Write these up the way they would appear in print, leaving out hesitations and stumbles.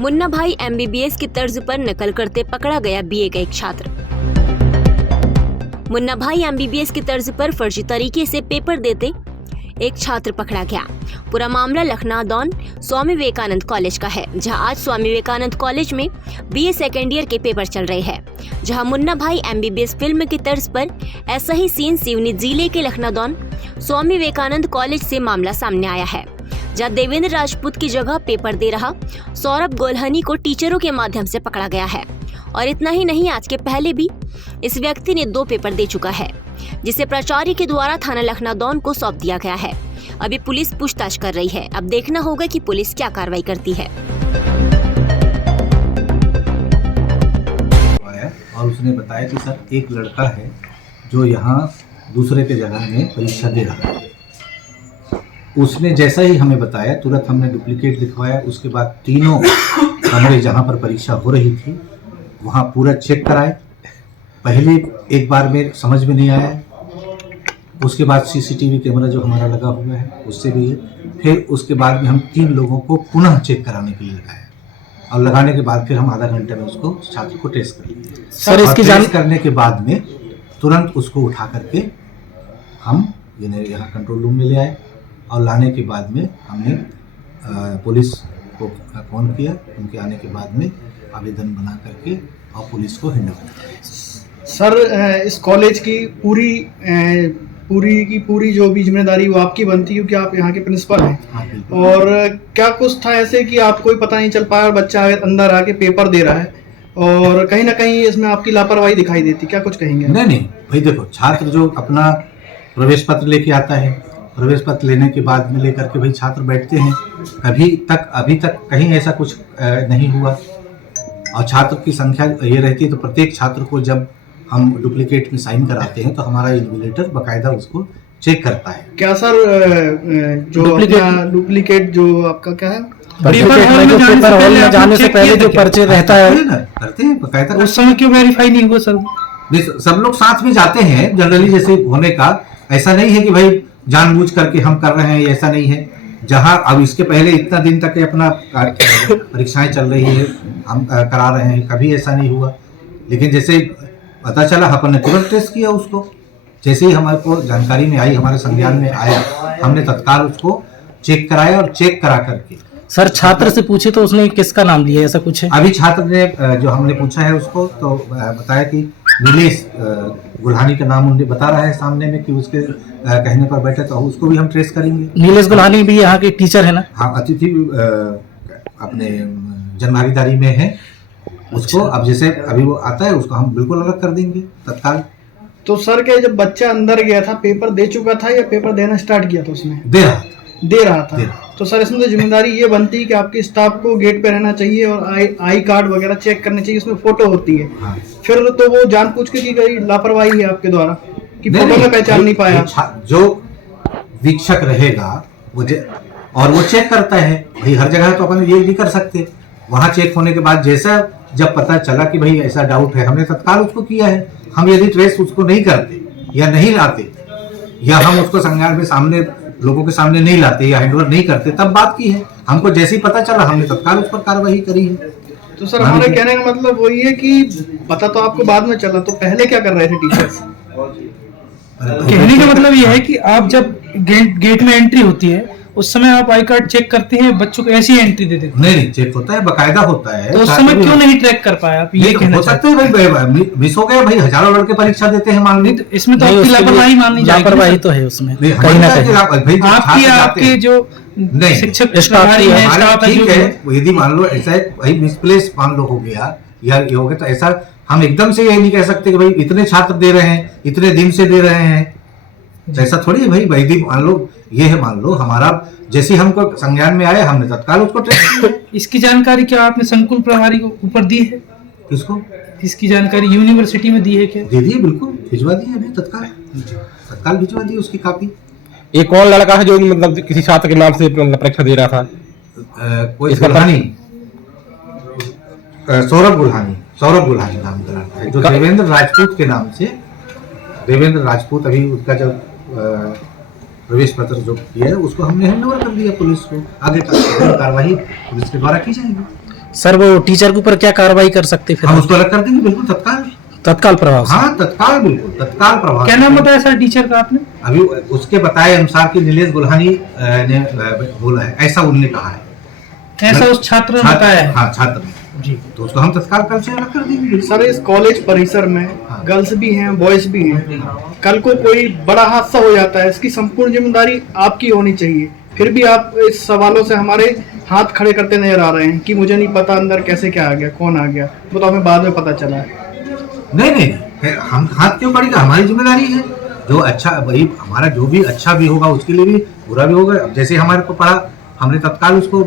मुन्ना भाई MBBS की तर्ज पर नकल करते पकड़ा गया BA का एक छात्र। मुन्ना भाई MBBS की तर्ज पर फर्जी तरीके से पेपर देते एक छात्र पकड़ा गया। पूरा मामला लखनादौन स्वामी विवेकानंद कॉलेज का है, जहां आज स्वामी विवेकानंद कॉलेज में BA सेकेंड ईयर के पेपर चल रहे हैं, जहां मुन्ना भाई MBBS फिल्म की तर्ज पर ऐसा ही सीन सिवनी जिले के लखनादौन स्वामी विवेकानंद कॉलेज से मामला सामने आया है, जहां देवेंद्र राजपूत की जगह पेपर दे रहा सौरभ गोल्हनी को टीचरों के माध्यम से पकड़ा गया है। और इतना ही नहीं, आज के पहले भी इस व्यक्ति ने 2 पेपर दे चुका है, जिसे प्राचार्य के द्वारा थाना लखनादौन को सौंप दिया गया है। अभी पुलिस पूछताछ कर रही है। अब देखना होगा कि पुलिस क्या कार्रवाई करती है। और उसने बताया कि सर एक लड़का है जो यहाँ दूसरे के जगह में परीक्षा दे रहा है। उसने जैसा ही हमें बताया तुरंत हमने डुप्लीकेट दिखवाया। उसके बाद तीनों कमरे जहाँ पर परीक्षा हो रही थी वहाँ पूरा चेक कराए। पहले एक बार में समझ में नहीं आया, उसके बाद CCTV कैमरा जो हमारा लगा हुआ है उससे भी, फिर उसके बाद में हम 3 लोगों को पुनः चेक कराने के लिए लगाए और लगाने के बाद फिर हम आधा घंटे में उसको छात्र को टेस्ट कर लिए। सर इसकी टेस्ट करने के बाद में तुरंत उसको उठा करके हम यहाँ कंट्रोल रूम में ले आए और लाने के बाद में हमने पुलिस को फोन किया। उनके आने के बाद में आवेदन बना करके और पुलिस को हैंड ओवर किया। सर इस कॉलेज की पूरी जो भी जिम्मेदारी वो आपकी बनती है, क्योंकि आप यहाँ के प्रिंसिपल हैं। हाँ, और क्या कुछ था ऐसे कि आपको ही पता नहीं चल पाया और बच्चा अंदर आके पेपर दे रहा है और कहीं ना कहीं इसमें आपकी लापरवाही दिखाई देती, क्या कुछ कहेंगे? नहीं भाई, देखो छात्र जो अपना प्रवेश पत्र लेके आता है, प्रवेश पत्र लेने के बाद में लेकर के भाई छात्र बैठते हैं। अभी तक कहीं ऐसा कुछ नहीं हुआ। और छात्र की संख्या ये रहती है तो प्रत्येक छात्र को जब हम डुप्लीकेट में साइन कराते हैं तो हमारा इन्विजिलेटर बकायदा उसको चेक करता है। क्या सर जो डुप्लीकेट जो आपका क्या है, पेपर हॉल में जाने से पहले जो पर्चे रहता है करते हैं बकायदा। उस समय क्यों वेरीफाई नहीं हुआ सर? सब लोग साथ में जाते हैं जनरली, जैसे होने का ऐसा नहीं है कि भाई जानबूझ करके हम कर रहे हैं, ऐसा नहीं है। जहां अब इसके पहले इतना दिन तक अपना परीक्षाएं चल रही है, हम करा रहे हैं, कभी ऐसा नहीं हुआ। लेकिन जैसे पता चला अपन ने तुरंत टेस्ट किया उसको। जैसे ही हमारे को जानकारी में आई, हमारे संज्ञान में आया, हमने तत्काल उसको चेक कराया और चेक करा करके। सर छात्र से पूछे तो उसने किसका नाम लिया, ऐसा कुछ है? अभी छात्र ने जो हमने पूछा है उसको तो बताया कि नीलेश गुल्हानी का नाम उन्हें बता रहा है सामने में कि उसके कहने पर बैठे, तो उसको भी हम ट्रेस करेंगे। नीलेश गुल्हानी भी यहाँ के टीचर है ना? हाँ, अतिथि अपने जनभागीदारी में है उसको। अब जैसे अभी वो आता है उसको हम बिल्कुल अलग कर देंगे तत्काल। तो सर के जब बच्चा अंदर गया था पेपर दे चुका था या पेपर देना स्टार्ट किया था उसने? दे रहा था। तो सर इसमें तो जिम्मेदारी ये बनती है कि आपके स्टाफ को गेट पे रहना चाहिए और आई कार्ड वगैरह चेक करने चाहिए, उसमें फोटो होती है। हाँ। फिर तो वो जानबूझ के की गई लापरवाही है आपके द्वारा कि फोटो में पहचान नहीं पाया। जो वीक्षक रहेगा और वो चेक करता है भाई, हर जगह तो अपन ये नहीं कर सकते। वहाँ चेक होने के बाद जैसा जब पता चला कि भाई ऐसा डाउट है, हमने तत्काल उसको किया है। हम यदि ट्रेस उसको नहीं करते या नहीं लाते या हम उसको संज्ञान में सामने लोगों के सामने नहीं लाते या हैंडओवर नहीं करते तब बात की है। हमको जैसे ही पता चला हमने तत्काल उस पर कार्रवाई करी है। तो सर हमारे कहने का मतलब वही है कि पता तो आपको बाद में चला, तो पहले क्या कर रहे थे टीचर्स? कहने का मतलब यह है कि आप जब गेट में एंट्री होती है उस समय आप आई कार्ड चेक करते हैं, बच्चों को ऐसी एंट्री दे देते? नहीं, चेक होता है, बकायदा होता है। तो उस समय क्यों नहीं ट्रैक कर पाया आप? ये कहना चाहते हैं भाई मिस हो गया। भाई हजारों लड़के परीक्षा देते हैं, मान ली। तो इसमें तो आपकी लापरवाही माननी जाएगी। लापरवाही तो है उसमें कहीं ना कहीं। आपके जो शिक्षक ठीक है, यदि मान लो ऐसा भाई मिसप्लेस मान लो हो गया या ये हो गया, तो ऐसा हम एकदम से यही नहीं कह सकते कि भाई इतने छात्र दे रहे हैं, इतने दिन से दे रहे हैं। ऐसा थोड़ी है भाई। वैदी मान लो ये है, मान लो हमारा जैसे हमको संज्ञान में आया हमने तत्काल उसको टेस्ट किया। इसकी जानकारी क्या आपने संकुल प्रभारी को ऊपर दी है? किसको? इसकी जानकारी यूनिवर्सिटी में दी है क्या? दे दी है, बिल्कुल भिजवा दी है, अभी तत्काल भिजवा दी उसकी कॉपी। एक और लड़का है जो मतलब किसी छात्र के नाम से परीक्षा दे रहा था, कोई गुल्हानी, सौरभ गुल्हानी नाम का लड़का है जो देवेंद्र राजपूत के नाम से। देवेंद्र राजपूत अभी उसका जब प्रवेश पत्र जो किया है उसको हमने हैंड ओवर कर दिया पुलिस को। आगे कार्रवाई पुलिस के द्वारा की जाएगी। सर वो टीचर के ऊपर क्या कार्रवाई कर सकते फिर? हम उसको अलग कर देंगे बिल्कुल तत्काल। तत्काल प्रभाव से? हाँ तत्काल, बिल्कुल तत्काल प्रभाव। क्या नाम बताया सर टीचर का आपने? अभी उसके बताए अनुसार कि नीलेश गुल्हानी ने बोला है, ऐसा उन्होंने कहा है। ऐसा उस छात्र ने बताया है? हाँ छात्र ने जी। तो उसको हम तत्काल कल से अलग कर देंगे। सर इस कॉलेज परिसर में गर्ल्स भी हैं, बॉयज भी हैं। कल को कोई बड़ा हादसा हो जाता है, इसकी संपूर्ण जिम्मेदारी आपकी होनी चाहिए। फिर भी आप इस सवालों से हमारे हाथ खड़े करते नजर आ रहे हैं कि मुझे नहीं पता अंदर कैसे क्या आ गया, कौन आ गया, वो तो हमें बाद में पता चला है। नहीं, हम हाथ क्यों करेंगे? हमारी जिम्मेदारी है। जो अच्छा भाई हमारा जो भी अच्छा भी होगा उसके लिए भी बुरा भी होगा। अब जैसे हमारे को पढ़ा, हमने तत्काल उसको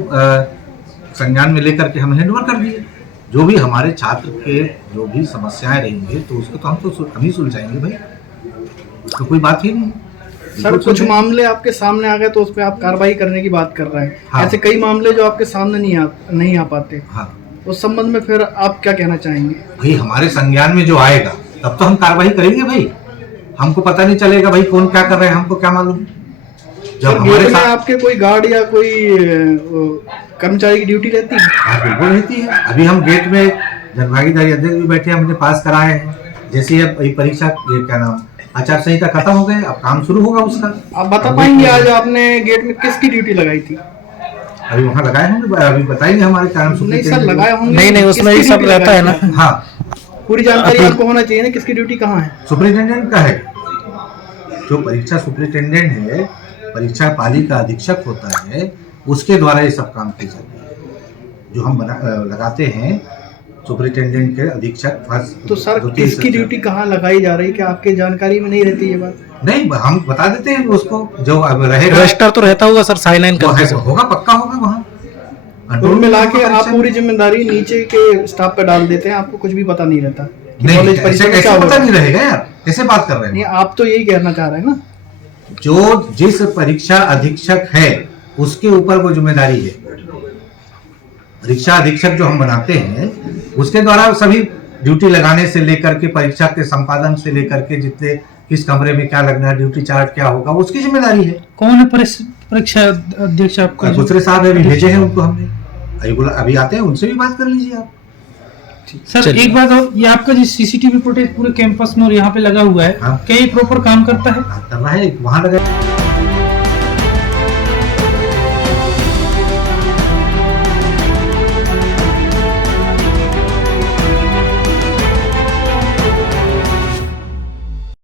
संज्ञान में लेकर के हम हैंडओवर कर दिए। जो भी हमारे छात्र के जो भी समस्याएं रहेंगी तो उसको तो हम ही सुलझाएंगे भाई, उसको कोई बात ही नहीं। सर कुछ मामले आपके सामने आ गए तो उस पर आप कार्रवाई करने की बात कर रहे हैं। हाँ। ऐसे कई मामले जो आपके सामने नहीं आ पाते। हाँ, उस संबंध में फिर आप क्या कहना चाहेंगे? भाई हमारे संज्ञान में जो आएगा तब तो हम कार्रवाई करेंगे भाई। हमको पता नहीं चलेगा भाई कौन क्या कर रहे हैं, हमको क्या मालूम। जब हमारे साथ आपके कोई गार्ड या कोई कर्मचारी की ड्यूटी रहती है? हाँ बिल्कुल रहती है। अभी हम गेट में जनभागीदारी अध्यक्ष भी बैठे, हमने पास कराए हैं। जैसे अब परीक्षा क्या नाम आचार संहिता खत्म हो गए, अब काम शुरू होगा उसका। आप बता पाएंगे आज आपने गेट में किसकी ड्यूटी लगाई थी? अभी वहाँ लगाए होंगे, अभी बताएंगे हमारे कारण। नहीं सर लगाए होंगे। नहीं उसमें ही सब रहता है ना। हाँ पूरी जानकारी आपको होना चाहिए ना, किसकी ड्यूटी कहाँ है। सुपरिटेंडेंट का है, जो परीक्षा सुपरिटेंडेंट है, परीक्षा पाली का अधीक्षक होता है, उसके द्वारा ये सब काम किए जाते हैं। जो हम लगाते हैं सुपरिटेंडेंट के अधीक्षक फर्स्ट। तो सर किसकी ड्यूटी कहाँ लगाई जा रही है, क्या आपके जानकारी में नहीं रहती ये बात? नहीं, हम बता देते हैं उसको, जो अब रहेगा। रजिस्टर तो रहता होगा सर, साइन इन करके होगा, पक्का होगा वहाँ। कुल मिला के आप पूरी जिम्मेदारी नीचे के स्टाफ पे डाल देते हैं, आपको कुछ भी पता नहीं रहता। नहीं, कैसे पता नहीं रहेगा यार, कैसे बात कर रहे हैं? आप तो यही कहना चाह रहे हैं ना। जो जिस परीक्षा अधीक्षक है उसके ऊपर वो जिम्मेदारी है। परीक्षा अधीक्षक जो हम बनाते हैं उसके द्वारा सभी ड्यूटी लगाने से लेकर के परीक्षा के संपादन से लेकर के जितने किस कमरे में क्या लगना है, ड्यूटी चार्ट क्या होगा, उसकी जिम्मेदारी है। कौन है परीक्षा अध्यक्ष आपका? दूसरे साहब अभी भेजे हैं उनको हमने, अभी आते हैं, उनसे भी बात कर लीजिए आप। सर एक बात और, ये आपका जो सीसीटीवी फुटेज पूरे कैंपस में और यहाँ पे लगा हुआ है, हाँ? क्या ये प्रॉपर काम करता है? कर रहा है, वहाँ लगा